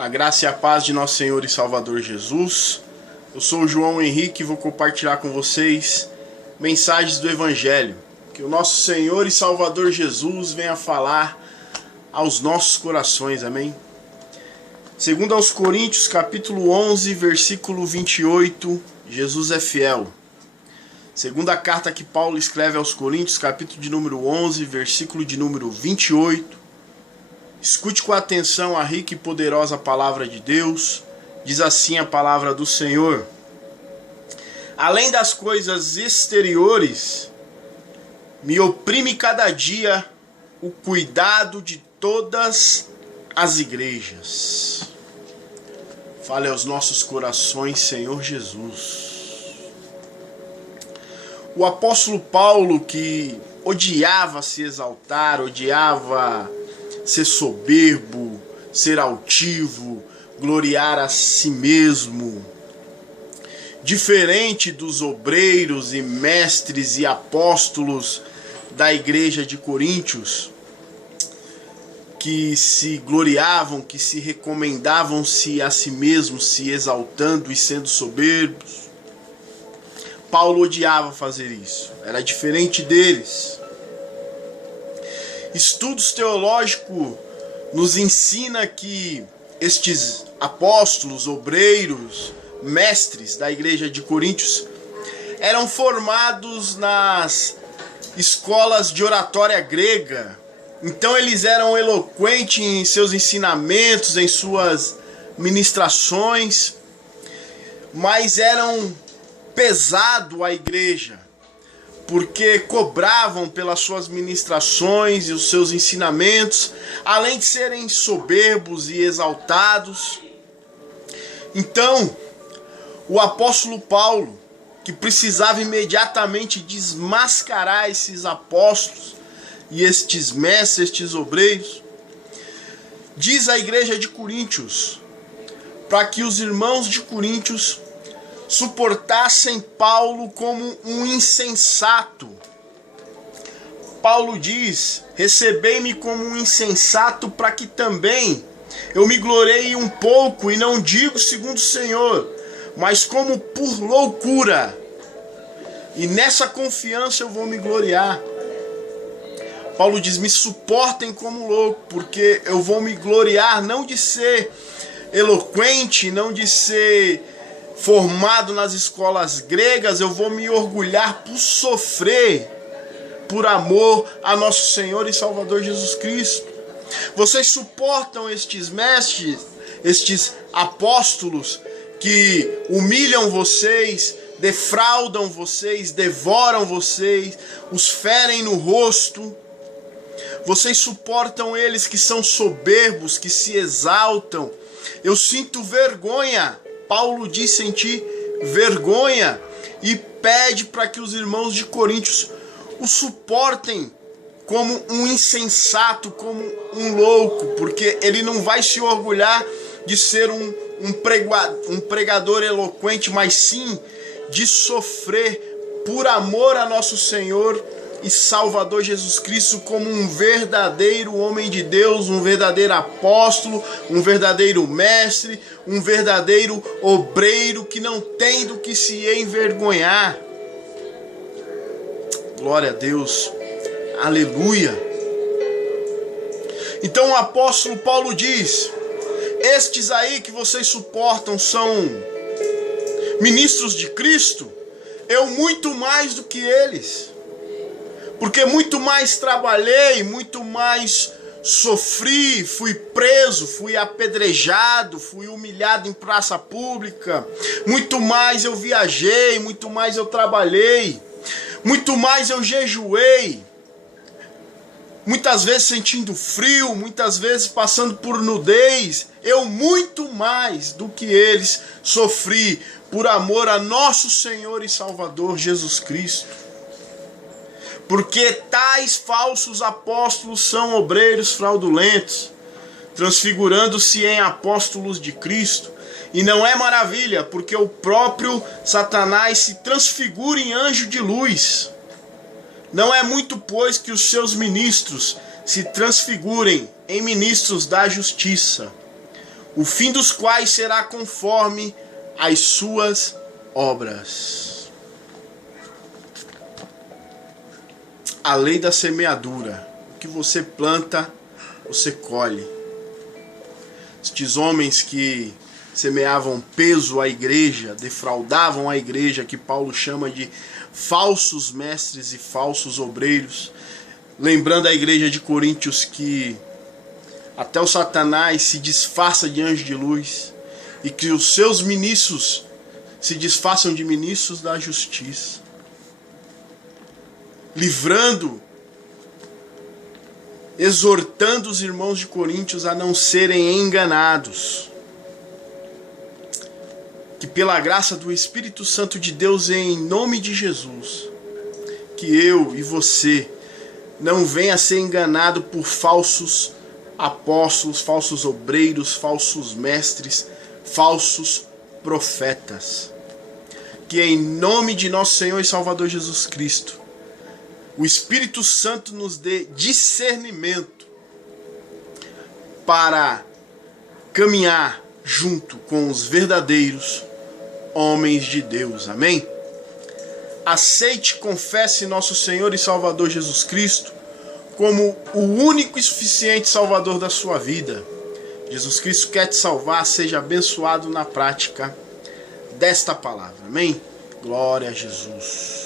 A graça e a paz de nosso Senhor e Salvador Jesus. Eu sou o João Henrique e vou compartilhar com vocês mensagens do Evangelho. Que o nosso Senhor e Salvador Jesus venha falar aos nossos corações, amém? Segundo aos Coríntios, capítulo 11, versículo 28, Jesus é fiel. Segunda carta que Paulo escreve aos Coríntios, capítulo de número 11, versículo de número 28. Escute com atenção a rica e poderosa palavra de Deus. Diz assim a palavra do Senhor: além das coisas exteriores, me oprime cada dia o cuidado de todas as igrejas. Fale aos nossos corações, Senhor Jesus. O apóstolo Paulo, que odiava se exaltar, odiava ser soberbo, ser altivo, gloriar a si mesmo, diferente dos obreiros e mestres e apóstolos da igreja de Coríntios, que se gloriavam, que se recomendavam-se a si mesmos, se exaltando e sendo soberbos. Paulo odiava fazer isso, era diferente deles. Estudos teológicos nos ensina que estes apóstolos, obreiros, mestres da igreja de Coríntios eram formados nas escolas de oratória grega. Então eles eram eloquentes em seus ensinamentos, em suas ministrações, mas eram pesado à igreja, porque cobravam pelas suas ministrações e os seus ensinamentos, além de serem soberbos e exaltados. Então, o apóstolo Paulo, que precisava imediatamente desmascarar esses apóstolos e estes mestres, estes obreiros, diz à igreja de Coríntios, para que os irmãos de Coríntios suportassem Paulo como um insensato. Paulo diz: recebei-me como um insensato, para que também eu me glorie um pouco, e não digo segundo o Senhor, mas como por loucura. E nessa confiança eu vou me gloriar. Paulo diz: me suportem como louco, porque eu vou me gloriar não de ser eloquente, não de ser formado nas escolas gregas, eu vou me orgulhar por sofrer, por amor a nosso Senhor e Salvador Jesus Cristo. Vocês suportam estes mestres, estes apóstolos que humilham vocês, defraudam vocês, devoram vocês, os ferem no rosto. Vocês suportam eles que são soberbos, que se exaltam. Eu sinto vergonha. Paulo diz sentir vergonha e pede para que os irmãos de Coríntios o suportem como um insensato, como um louco, porque ele não vai se orgulhar de ser um pregador eloquente, mas sim de sofrer por amor a nosso Senhor e Salvador Jesus Cristo, como um verdadeiro homem de Deus, um verdadeiro apóstolo, um verdadeiro mestre, um verdadeiro obreiro que não tem do que se envergonhar. Glória a Deus, aleluia. Então o apóstolo Paulo diz: estes aí que vocês suportam são ministros de Cristo, eu muito mais do que eles. Porque muito mais trabalhei, muito mais sofri, fui preso, fui apedrejado, fui humilhado em praça pública. Muito mais eu viajei, muito mais eu trabalhei, muito mais eu jejuei. Muitas vezes sentindo frio, muitas vezes passando por nudez. Eu muito mais do que eles sofri por amor a nosso Senhor e Salvador Jesus Cristo. Porque tais falsos apóstolos são obreiros fraudulentos, transfigurando-se em apóstolos de Cristo. E não é maravilha, porque o próprio Satanás se transfigura em anjo de luz. Não é muito, pois, que os seus ministros se transfigurem em ministros da justiça. o fim dos quais será conforme as suas obras. A lei da semeadura. O que você planta, você colhe. Estes homens que semeavam peso à igreja, defraudavam a igreja, que Paulo chama de falsos mestres e falsos obreiros. Lembrando a igreja de Coríntios que até o Satanás se disfarça de anjo de luz e que os seus ministros se disfarçam de ministros da justiça, livrando, exortando os irmãos de Coríntios a não serem enganados. Que pela graça do Espírito Santo de Deus, em nome de Jesus, que eu e você não venha a ser enganado por falsos apóstolos, falsos obreiros, falsos mestres, falsos profetas. Que em nome de nosso Senhor e Salvador Jesus Cristo, o Espírito Santo nos dê discernimento para caminhar junto com os verdadeiros homens de Deus. Amém? Aceite e confesse nosso Senhor e Salvador Jesus Cristo como o único e suficiente Salvador da sua vida. Jesus Cristo quer te salvar, seja abençoado na prática desta palavra. Amém? Glória a Jesus.